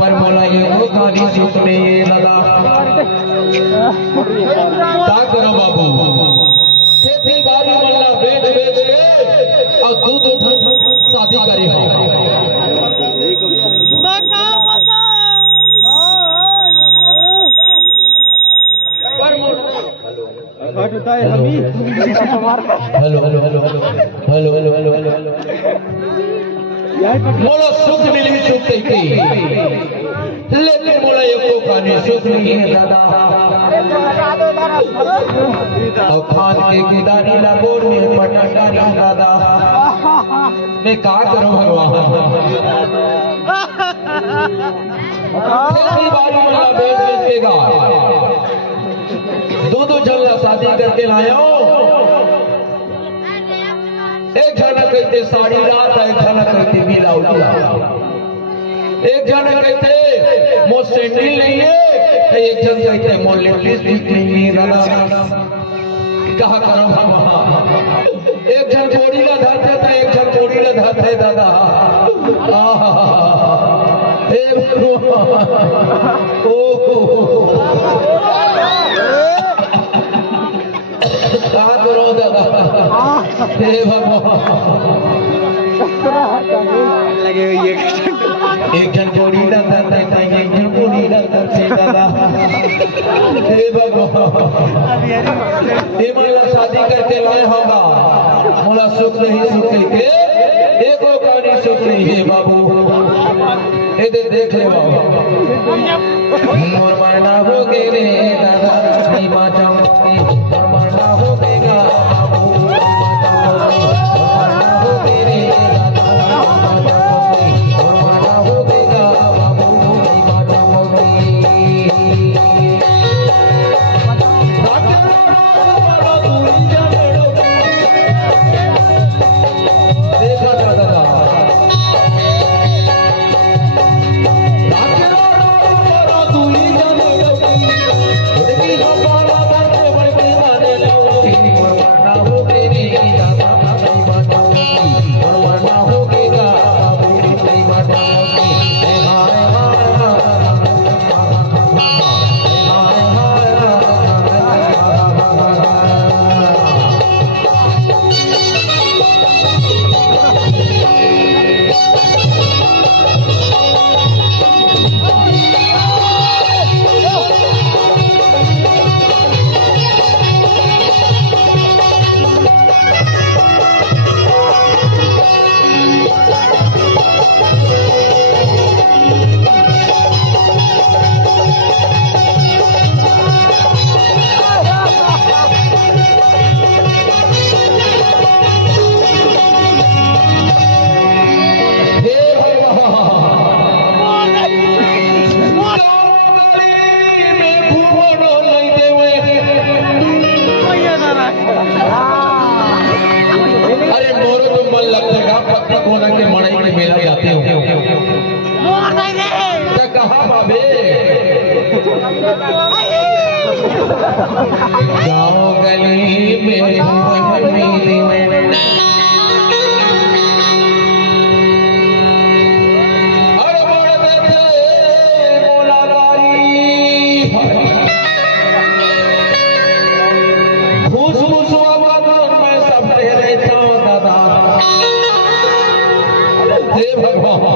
पर मोला ये वो गाड़ी सुख में ये लगा क्या करो बाबू खेती बाड़ी मल्ला बेच बेच के और दूध शादी करे हो hello hello hello hello hello hello hello hello मोला सुख मिली सुख की लेकिन मोला एको खाने सुख नहीं है दादा और खान के गिदारी लागोर में मटन डाली दादा मैं क्या करूं भगवान खेती बाड़ी मल्ला बेच बेच के गा दो जल्ला शादी करके लाया एक जना कहते साड़ी रात एक जना कहते ब्लाउज एक जना कहते मो सैंडल नहीं है एक जन कहते मो लिपस्टिक नहीं है दादा कहा करो एक जन कोड़ी ला धरते था एक जन कोड़ी ला धरते दादा क्या करो दादा हे भगवान लगे हुए एक जन कोड़ी ना करते एक जन कोड़ी ना करते दादा हे भगवान ये माला शादी करके लाए होगा मोला सुख नहीं सुख के एको गाड़ी सुख नहीं है बाबू ये देख ले बाबू मोर मरना हो गे रे दादा माँ जाऊंगी मरना हो गएगा गाँव गली में भगवान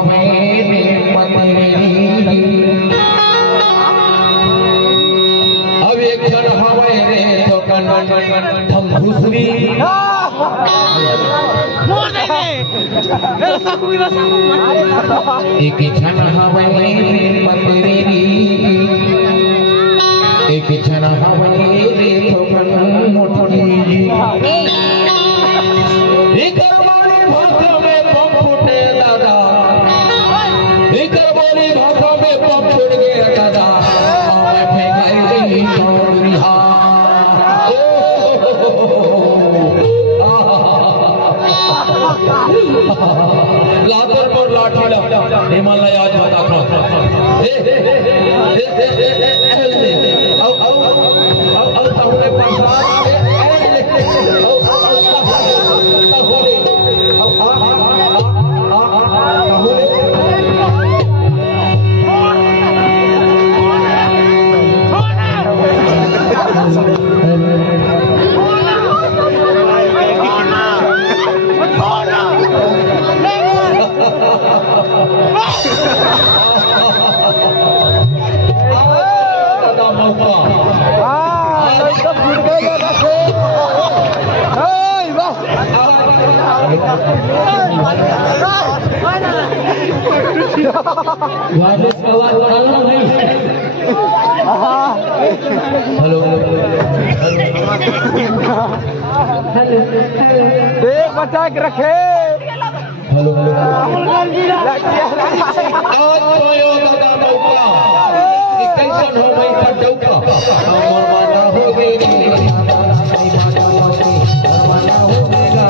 हवे मंदिरी अब एक क्षण हवे रे तो कन हम घुसरी एक क्षण हवे मंदिरी एक क्षण हवे रे तो कन मोटरी एक बोली भाषा में बम फूटे दादा एक बोली भाषा में बम फूट गया दादा मैं फेंकाई गई नौरिया लातर पर लाठी हिमालय आज बता हेलो देख बचा के रखे हेलो कैसन हो भाई डौका माना हो गई माना हो गएगा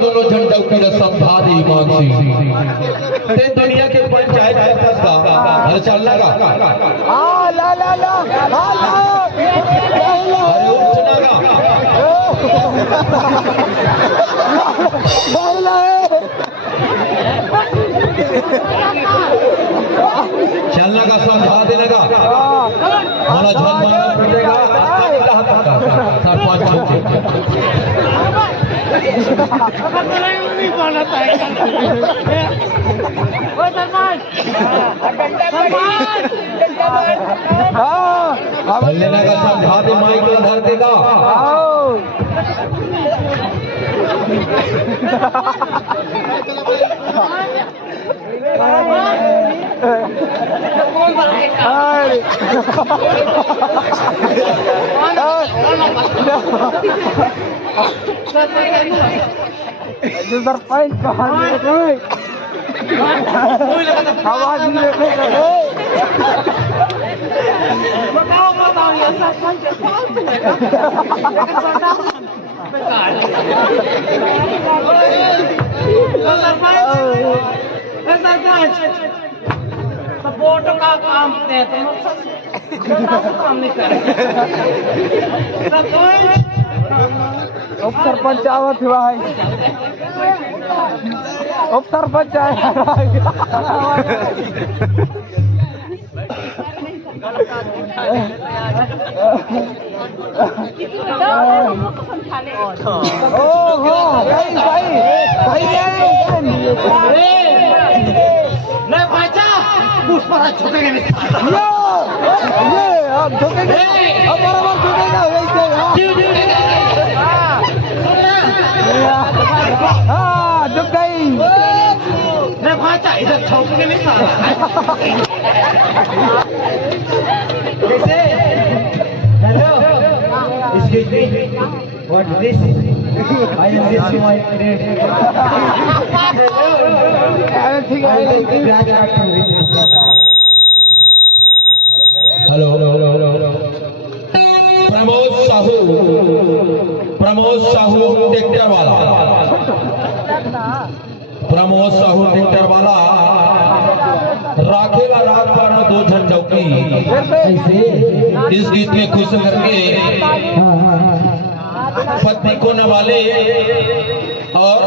दोनों झंडा की रस्म था दी मानसी ते दुनिया के पंचायत का हर चल लगा हाँ ला ला ला हाँ ला अरे उठना का चल लगा समझा देने का हमारा झन पिटेगा सरपंच नहीं बोला था लेने का समझा दे माइक धर देगा सरपंच आवाज नहीं बताओ बताओ ये सरपंच सरपंच सपोर्ट का काम है तो काम नहीं करेंगे उप सरपंच आवत हुआ है उप सरपंच आया नहीं बचा पुष्पा छुपेंगे नहीं ये अब झुकेंगे अब बराबर झुकेगा हाँ झुक गई नहीं बचा इधर छुपेंगे नहीं सारा hello excuse me what is this ठीक है हेलो प्रमोद साहू ट्रैक्टर वाला राखेला रात पर 2 झंडों की इस गीत में खुश करके पत्नी को नवाले और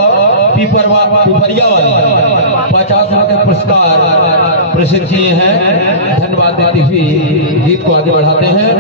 पिपरिया वाले 50 लाख के पुरस्कार प्रसिद्ध किए हैं। धन्यवाद देते हुए गीत को आगे बढ़ाते हैं।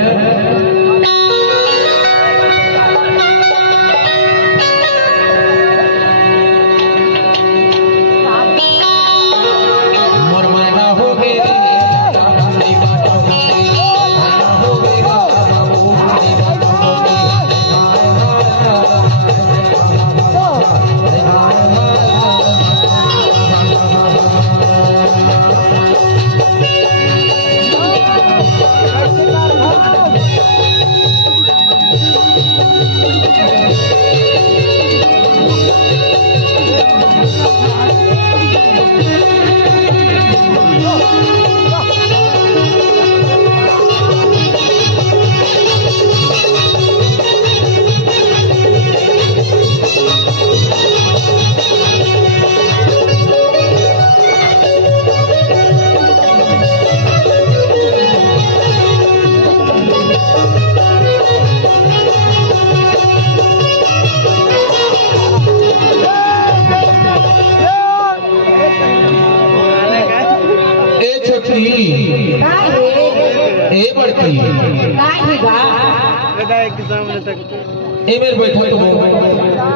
मेरे बैठा तो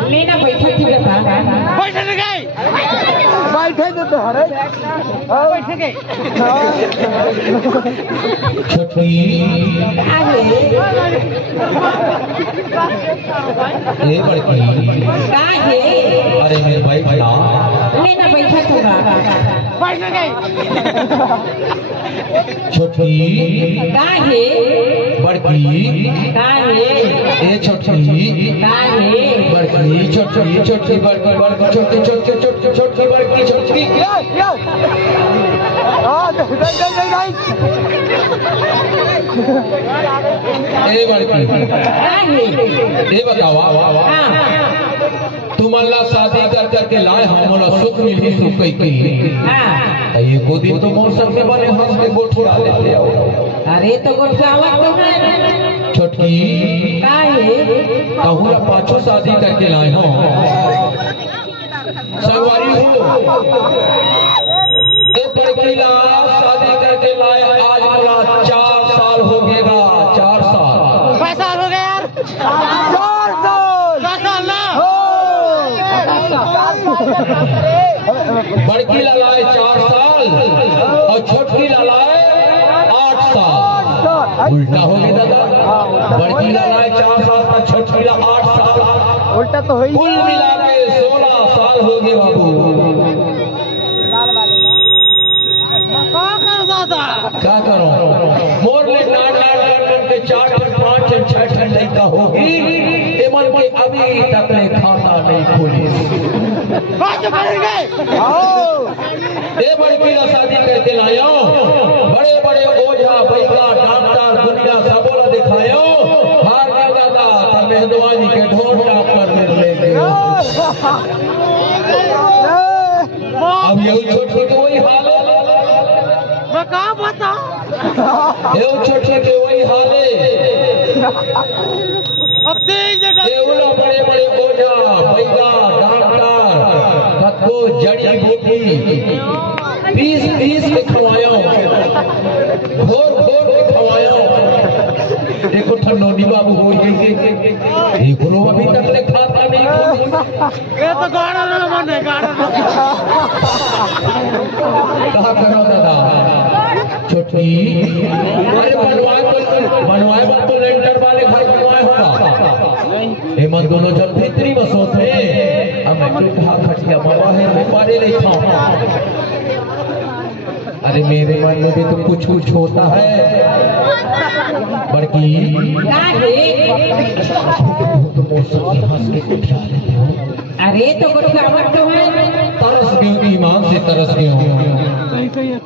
लेना बैठा थी बता बैठे गए बैठे तो हरे बैठे गए छठी ये बड़की का है अरे मेरे भाई बता लेना बैठा तो बैठे गए छठी का है बड़की का है ए छोटी का है बड़की छोटी छोटी बड़की बड़की छोटी छोटी छोटी छोटी बड़की छोटी ए बड़की का है ये बताओ तुम अल्लाह शादी कर करके लाए हमारा सुख मिली सुख की ये को दिन तो मौसम में बने हंस के गोठुआ ले आओ अरे तो गोठवावा तो है छोटकी का है कहूँगा 5 शादी करके लाए हो संगवारी हो ये बड़की शादी करके लाए आज बोला 4 साल हो गएगा 4 साल पैसा हो गया यार 4 साल ना बड़की लाए 4 साल और छोटकी लाए 8 साल उल्टा हो गया दादा बड़की लाए 4 साल पर छोटकी 8 साल उल्टा तो हुई कुल मिला के 16 साल हो गए बाबू क्या करो मोर ले नाट के 4 5 6 लड़का होगी ये मन के अभी तक ने खाता नहीं खोली ये बड़की शादी करके लाया बड़े बड़े ओझा पैसा डॉक्टर दुनिया सबोला दिखायो हार गया दादा तब मेहदवानी के ढोल डॉक्टर में ले गए अब ये छोटी के वही हाल है मैं कहाँ बता ये छोटी के वही हाल है अब तेज ये बड़े बड़े ओझा पैसा डॉक्टर सबको जड़ी बूटी 20 में खवाया घोर के खवाया देखो ठंडोनी बाबू हो गई देखो अभी तक ने खाता नहीं ये तो गाड़ा ना मन है गाड़ा कहा करो दादा छोटी अरे बनवाए बात तो लेंटर वाले घर बनवाए होगा हेमंत दोनों जन भीतरी बसो थे अब मैं कहा खटिया मावा है मैं पारे नहीं था अरे मेरे मन में भी तो कुछ कुछ होता है बड़की। काहे तो मौसम हंस के उठा लेते हो। अरे तो कुछ आवत तो है तरस गयो ईमान से तरस गयो।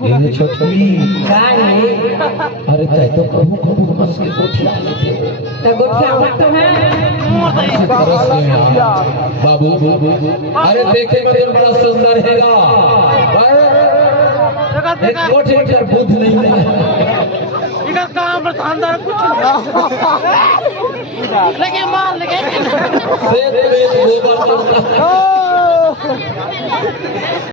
ये छोटी काहे अरे चाहे तो कबू कबू हंस के उठा लेते हो। तो कुछ आवत तो है तरस गयो बाबू। अरे देखे में तो बड़ा सुंदर हैगा एक मोटे का बुद्ध नहीं है। इधर काम पर शानदार कुछ नहीं लगे मार लगे से गोबर